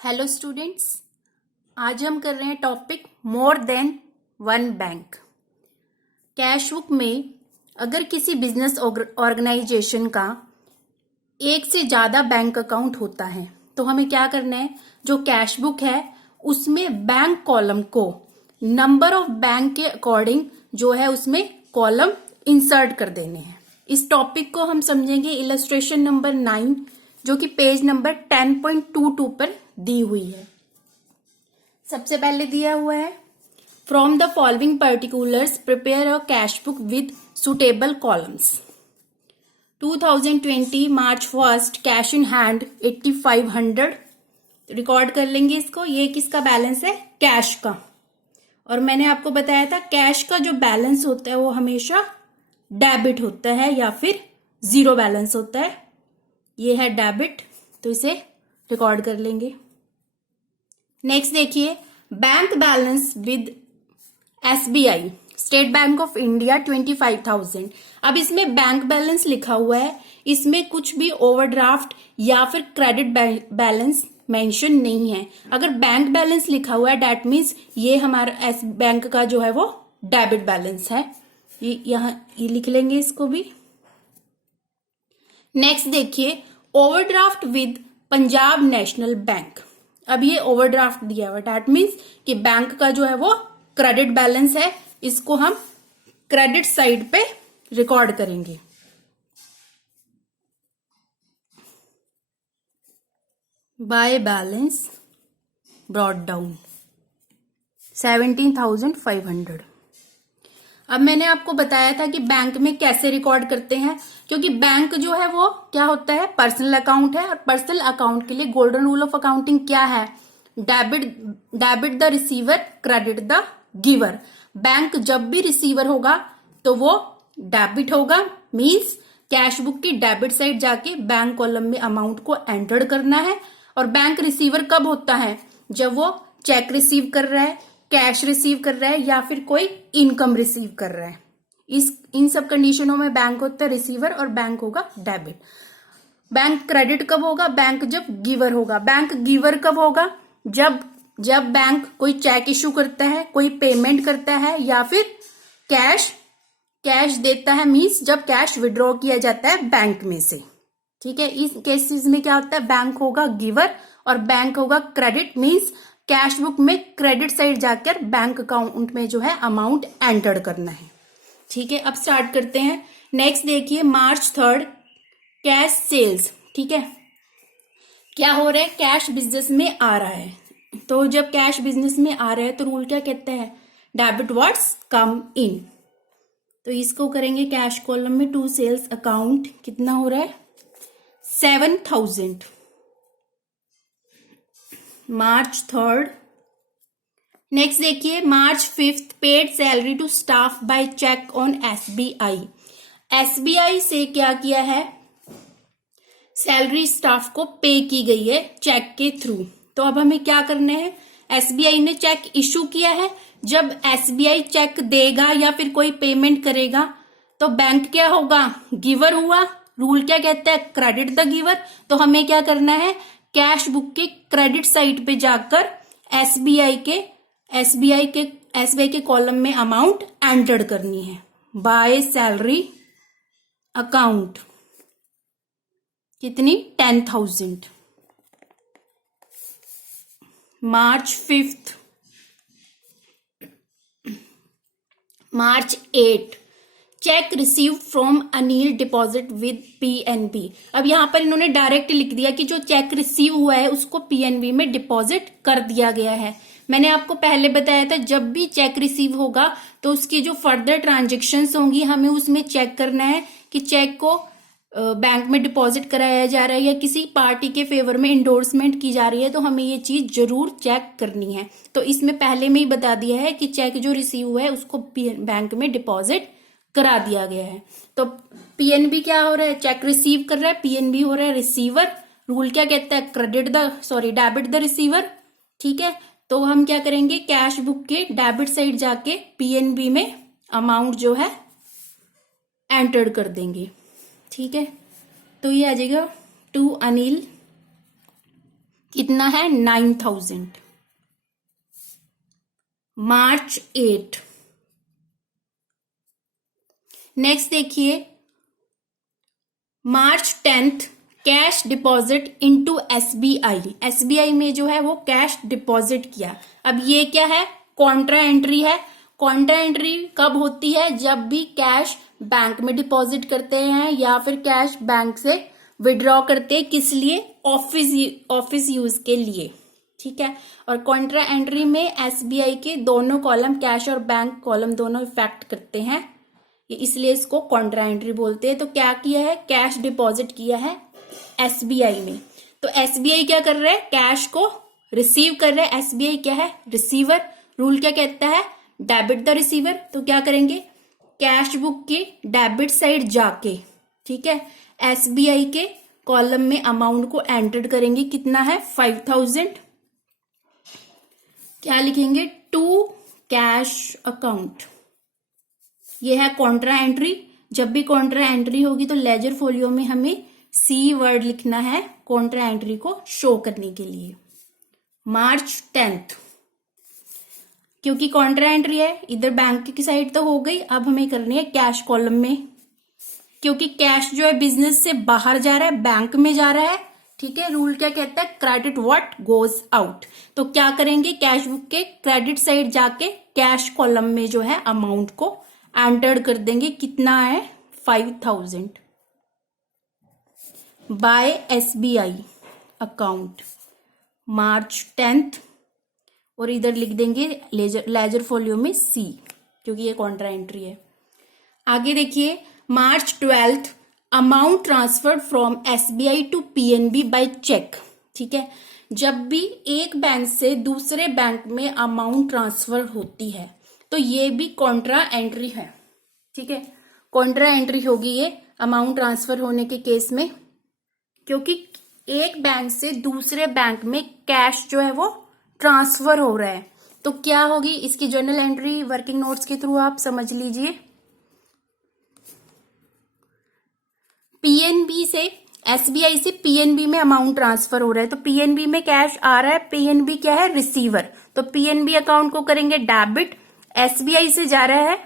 Hello students, आज हम कर रहे हैं topic more than one bank. Cash book में अगर किसी बिजनेस ऑर्गेनाइजेशन का एक से ज़्यादा बैंक अकाउंट होता है तो हमें क्या करना है, जो कैश बुक है उसमें बैंक कॉलम को नंबर ऑफ बैंक के अकॉर्डिंग जो है उसमें कॉलम इंसर्ट कर देने हैं। इस टॉपिक को हम समझेंगे इलस्ट्रेशन नंबर 9 जो कि पेज नंबर 10.22 पर दी हुई है। सबसे पहले दिया हुआ है from the following particulars prepare a cash book with suitable columns. 2020 March 1 cash in hand 8500 record कर लेंगे इसको। ये किसका बैलेंस है? कैश का। और मैंने आपको बताया था कैश का जो बैलेंस होता है वो हमेशा डेबिट होता है या फिर जीरो बैलेंस होता है। ये है डेबिट, तो इसे रिकॉर्ड कर लेंगे। नेक्स्ट देखिए, bank balance with SBI state bank of India 25,000। अब इसमें बैंक बैलेंस लिखा हुआ है, इसमें कुछ भी ओवरड्राफ्ट या फिर क्रेडिट बैलेंस मेंशन नहीं है। अगर बैंक बैलेंस लिखा हुआ है दैट मीन्स ये हमारा एस बैंक का जो है वो डेबिट बैलेंस है। ये लिख लेंगे इसको भी। नेक्स्ट देखिए, overdraft with Punjab national bank. अब ये ओवरड्राफ्ट दिया हुआ दैट मीन्स कि बैंक का जो है वो क्रेडिट बैलेंस है, इसको हम क्रेडिट साइड पे रिकॉर्ड करेंगे। By balance brought down 17,500। अब मैंने आपको बताया था कि बैंक में कैसे रिकॉर्ड करते हैं, क्योंकि बैंक जो है वो क्या होता है, पर्सनल अकाउंट है। और पर्सनल अकाउंट के लिए गोल्डन रूल ऑफ अकाउंटिंग क्या है? Debit the receiver, credit the giver. Bank जब भी रिसीवर होगा तो वो डेबिट होगा, मींस कैश बुक की डेबिट साइड जाके बैंक कॉलम में अमाउंट को एंटर करना है। और बैंक रिसीवर कब होता है? जब वो चेक रिसीव कर रहा है, कैश रिसीव कर रहा है या फिर कोई इनकम रिसीव कर रहा है। इन सब कंडीशनों में बैंक होता है रिसीवर और बैंक होगा डेबिट। बैंक क्रेडिट कब होगा? बैंक जब गिवर होगा। बैंक गिवर कब होगा? जब बैंक कोई चेक इशू करता है, कोई पेमेंट करता है या फिर कैश देता है, मींस जब कैश विड्रॉ किया जाता है बैंक में से। ठीक है, इस केसेस में क्या होता है, बैंक होगा गिवर और बैंक होगा क्रेडिट, मींस कैश बुक में क्रेडिट साइड जाकर बैंक अकाउंट में जो है अमाउंट एंटर करना है। ठीक है, अब स्टार्ट करते हैं। नेक्स्ट देखिए, मार्च 3 कैश सेल्स। ठीक है, क्या हो रहा है, कैश बिजनेस में आ रहा है। तो जब कैश बिजनेस में आ रहा है तो रूल क्या कहता है, डेबिट व्हाट्स कम इन। तो इसको करेंगे कैश कॉलम में टू सेल्स अकाउंट कितना हो रहा है, 7,000 मार्च 3। नेक्स्ट देखिए, March 5 paid salary to staff by cheque on SBI. SBI से क्या किया है, सैलरी स्टाफ को पे की गई है चेक के थ्रू। तो अब हमें क्या करना है, एसबीआई ने चेक इशू किया है। जब एसबीआई चेक देगा या फिर कोई पेमेंट करेगा तो बैंक क्या होगा, गिवर हुआ। रूल क्या कहता है, क्रेडिट द गिवर। तो हमें क्या करना है, कैश बुक के क्रेडिट साइड पे जाकर एसबीआई के कॉलम में अमाउंट एंटर करनी है। बाय सैलरी अकाउंट कितनी, 10,000 मार्च 5। मार्च 8 check receive from Anil deposit with PNB. अब यहां पर इन्होंने डायरेक्ट लिख दिया कि जो चेक रिसीव हुआ है उसको पीएनबी में डिपॉजिट कर दिया गया है। मैंने आपको पहले बताया था जब भी चेक रिसीव होगा तो उसकी जो फर्दर ट्रांजेक्शन्स होंगी हमें उसमें चेक करना है कि चेक को बैंक में डिपॉजिट कराया जा रहा है या किसी पार्टी के फेवर में इंडोर्समेंट की जा रही है, तो हमें ये चीज जरूर चेक करनी है। तो इसमें पहले में ही बता दिया है कि चेक जो रिसीव हुआ है उसको बैंक में डिपॉजिट करा दिया गया है। तो पीएनबी क्या हो रहा है, चेक रिसीव कर रहा है, पीएनबी हो रहा है रिसीवर। रूल क्या कहता है, डेबिट द रिसीवर। ठीक है, तो हम क्या करेंगे, कैश बुक के डेबिट साइड जाके पीएनबी में अमाउंट जो है एंटर कर देंगे। ठीक है, तो ये आ जाएगा टू अनिल कितना है 9,000। मार्च 8। नेक्स्ट देखिए मार्च 10 cash deposit into SBI. SBI में जो है वो कैश डिपॉजिट किया। अब ये क्या है, कॉन्ट्रा एंट्री है। कॉन्ट्रा एंट्री कब होती है, जब भी कैश बैंक में डिपॉजिट करते हैं या फिर कैश बैंक से विड्रॉ करते हैं, किस लिए, ऑफिस यूज के लिए, ठीक है। और कॉन्ट्रा एंट्री में एसबीआई के दोनों कॉलम, कैश और बैंक कॉलम दोनों इफेक्ट करते हैं, इसलिए इसको कॉन्ट्रा एंट्री बोलते हैं। तो क्या किया है, कैश डिपॉजिट किया है एसबीआई में। तो एसबीआई क्या कर रहा है, कैश को रिसीव कर रहा है। एसबीआई क्या है, रिसीवर। रूल क्या कहता है, डेबिट द रिसीवर। तो क्या करेंगे, कैश बुक के डेबिट साइड जाके, ठीक है, एसबीआई के कॉलम में अमाउंट को एंटर करेंगे। कितना है 5,000। क्या लिखेंगे, टू कैश अकाउंट। ये है कॉन्ट्रा एंट्री। जब भी कॉन्ट्रा एंट्री होगी तो लेजर फोलियो में हमें सी वर्ड लिखना है कॉन्ट्रा एंट्री को शो करने के लिए। मार्च 10 क्योंकि कॉन्ट्रा एंट्री है, इधर बैंक की साइड तो हो गई, अब हमें करनी है कैश कॉलम में, क्योंकि कैश जो है बिजनेस से बाहर जा रहा है, बैंक में जा रहा है, ठीक है। रूल क्या कहता है, क्रेडिट व्हाट गोज आउट। तो क्या करेंगे, कैश बुक के क्रेडिट साइड जाके कैश कॉलम में जो है अमाउंट को एंटर कर देंगे। कितना है 5,000 बाय एसबीआई अकाउंट मार्च 10 और इधर लिख देंगे लेजर फोलियो में सी, क्योंकि ये कॉन्ट्रा एंट्री है। आगे देखिए March 12 amount transferred from SBI to PNB by cheque, ठीक है। जब भी एक बैंक से दूसरे बैंक में अमाउंट ट्रांसफर होती है तो ये भी कॉन्ट्रा एंट्री है, ठीक है। कॉन्ट्रा एंट्री होगी ये अमाउंट ट्रांसफर होने के केस में, क्योंकि एक बैंक से दूसरे बैंक में कैश जो है वो ट्रांसफर हो रहा है। तो क्या होगी इसकी जर्नल एंट्री, वर्किंग नोट्स के थ्रू आप समझ लीजिए। पीएनबी से, एसबीआई से पीएनबी में अमाउंट ट्रांसफर हो रहा है, तो पीएनबी में कैश आ रहा है। पीएनबी क्या है, रिसीवर। तो पीएनबी अकाउंट को करेंगे डेबिट। एसबीआई से जा रहा है,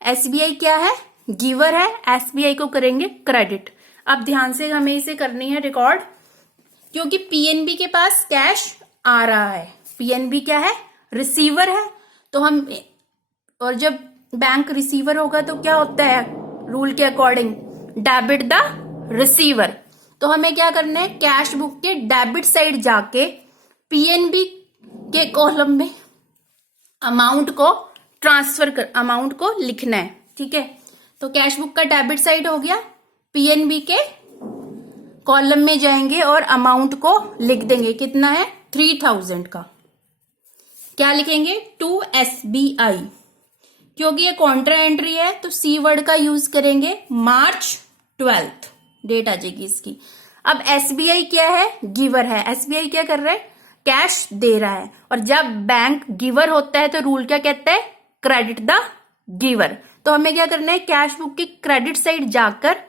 एसबीआई क्या है, गिवर है, एसबीआई को करेंगे क्रेडिट। अब ध्यान से हमें इसे करनी है रिकॉर्ड, क्योंकि पीएनबी के पास कैश आ रहा है, पीएनबी क्या है, रिसीवर है। तो हम, और जब बैंक रिसीवर होगा तो क्या होता है रूल के अकॉर्डिंग, डेबिट द रिसीवर। तो हमें क्या करना है, कैश बुक के डेबिट साइड जाके पीएनबी के कॉलम में अमाउंट को ट्रांसफर कर, अमाउंट को लिखना है, ठीक है। तो कैश बुक का डेबिट साइड हो गया, पीएनबी के कॉलम में जाएंगे और अमाउंट को लिख देंगे। कितना है 3,000 का। क्या लिखेंगे, टू एसबीआई। क्योंकि ये कॉन्ट्रा एंट्री है तो सी वर्ड का यूज करेंगे। मार्च 12 डेट आ जाएगी इसकी। अब एसबीआई क्या है, गिवर है। एसबीआई क्या कर रहा है, कैश दे रहा है। और जब बैंक गिवर होता है तो रूल क्या कहता है, क्रेडिट द गिवर। तो हमें क्या करना है, कैश बुक की क्रेडिट साइड जाकर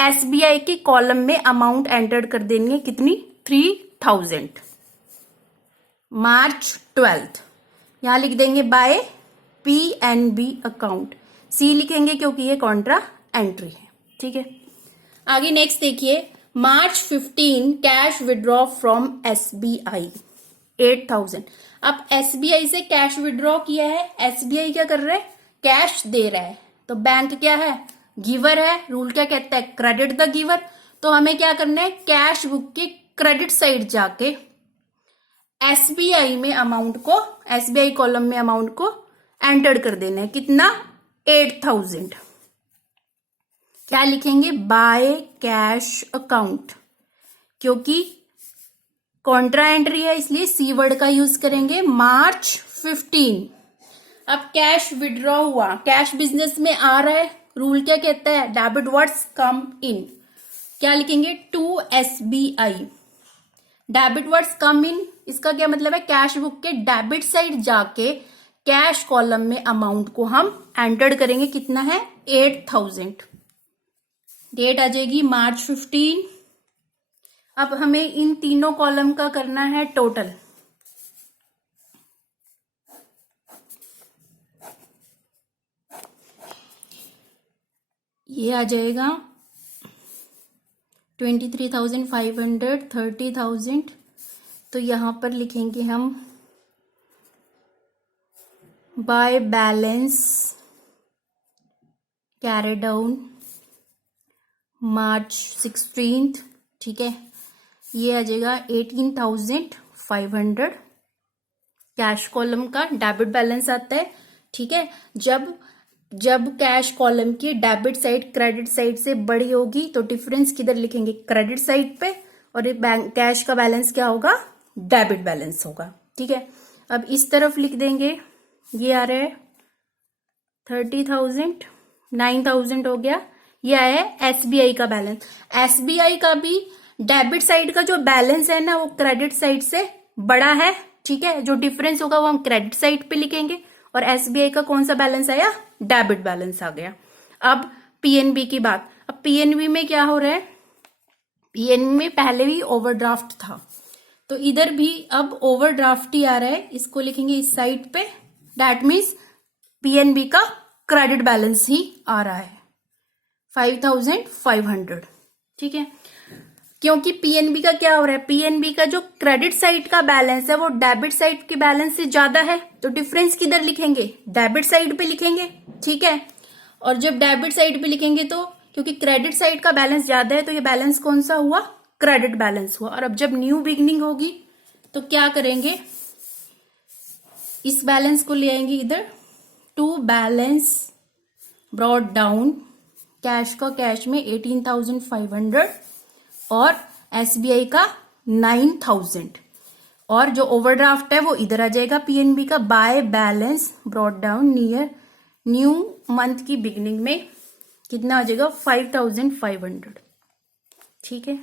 एसबीआई के कॉलम में अमाउंट एंटर कर देनी है। कितनी, 3,000। मार्च 12 यहां लिख देंगे बाय पीएनबी अकाउंट। सी लिखेंगे क्योंकि ये कॉन्ट्रा एंट्री है, ठीक है। आगे नेक्स्ट देखिए मार्च 15 कैश विड्रॉ फ्रॉम एसबीआई 8,000। अब एसबीआई से कैश विड्रॉ किया है, एसबीआई क्या कर रहा है, कैश दे रहा है। तो बैंक क्या है, गिवर है। रूल क्या कहता है, क्रेडिट द गिवर। तो हमें क्या करना है, कैश बुक के क्रेडिट साइड जाके एसबीआई में अमाउंट को, एसबीआई कॉलम में अमाउंट को एंटर कर देना है। कितना, 8,000। क्या लिखेंगे, बाय कैश अकाउंट। क्योंकि कॉन्ट्रा एंट्री है इसलिए सी वर्ड का यूज करेंगे। मार्च 15 अब कैश विड्रॉ हुआ, कैश बिजनेस में आ रहा है। रूल क्या कहता है, डेबिट वर्ड्स कम इन। क्या लिखेंगे, टू एसबीआई। डेबिट वर्ड्स कम इन, इसका क्या मतलब है, कैश बुक के डेबिट साइड जाके कैश कॉलम में अमाउंट को हम एंटर करेंगे। कितना है, 8,000। डेट आ जाएगी मार्च 15। अब हमें इन तीनों कॉलम का करना है टोटल। ये आ जाएगा 23,500, 30,000। तो यहां पर लिखेंगे हम by balance carry down March 16th, ठीक है। ये आ जाएगा 18,500 कैश कॉलम का डेबिट बैलेंस आता है, ठीक है। जब कैश कॉलम की डेबिट साइड क्रेडिट साइड से बड़ी होगी तो डिफरेंस किधर लिखेंगे, क्रेडिट साइड पे, और ये बैंक कैश का बैलेंस क्या होगा, डेबिट बैलेंस होगा, ठीक है। अब इस तरफ लिख देंगे, ये आ रहा है 30,000, 9,000 हो गया। यह है एसबीआई का बैलेंस। एसबीआई का भी डेबिट साइड का जो बैलेंस है ना वो क्रेडिट साइड से बड़ा है, ठीक है। जो डिफरेंस होगा वो हम क्रेडिट साइड पे लिखेंगे, और एसबीआई का कौन सा बैलेंस आया, डेबिट बैलेंस आ गया। अब पीएनबी की बात, अब पीएनबी में क्या हो रहा है, पीएनबी में पहले भी ओवरड्राफ्ट था, तो इधर भी अब ओवरड्राफ्ट ही आ रहा है, इसको लिखेंगे इस साइड पे। दैट मीन्स पीएनबी का क्रेडिट बैलेंस ही आ रहा है 5,500, ठीक है। क्योंकि पीएनबी का क्या हो रहा है, पीएनबी का जो क्रेडिट साइड का बैलेंस है वो डेबिट साइड के बैलेंस से ज्यादा है, तो डिफरेंस किधर लिखेंगे, डेबिट साइड पे लिखेंगे, ठीक है। और जब डेबिट साइड पे लिखेंगे तो क्योंकि क्रेडिट साइड का बैलेंस ज्यादा है तो ये बैलेंस कौन सा हुआ, क्रेडिट बैलेंस हुआ। और अब जब न्यू बिगनिंग होगी तो क्या करेंगे, इस बैलेंस को ले आएंगे इधर, to balance brought down, cash का कैश में 18,500 और एसबीआई का 9,000, और जो ओवरड्राफ्ट है वो इधर आ जाएगा पीएनबी का, by balance brought down near new month की बिगनिंग में कितना आ जाएगा, 5,500, ठीक है।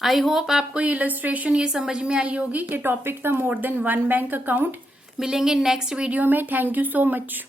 आई होप आपको ये इलस्ट्रेशन ये समझ में आई होगी कि टॉपिक था more than one bank account. मिलेंगे नेक्स्ट वीडियो में। Thank you so much.